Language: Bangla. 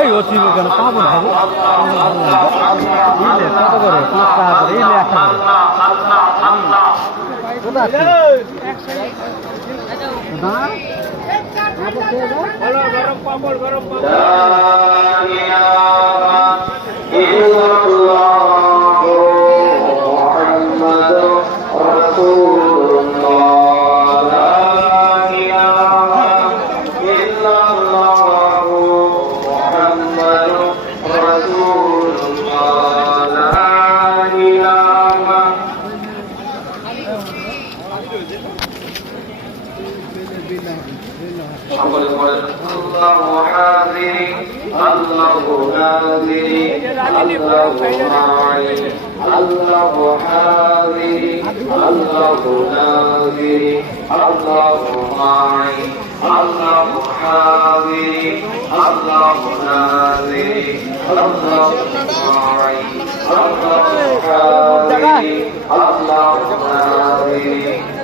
এই অতি কেন পাবো ভাবো বুঝলে কত করে টাকা করে এই একটা করে সকলে বলেন আল্লাহু হাজিরি আল্লাহু নাজিরি আল্লাহু মাই আল্লাহু হাজিরি আল্লাহু নাজিরি আল্লাহু মাই আল্লাহু হাজিরি আল্লাহু নাজিরি আল্লাহু মাই আল্লাহু হাজিরি আল্লাহু নাজিরি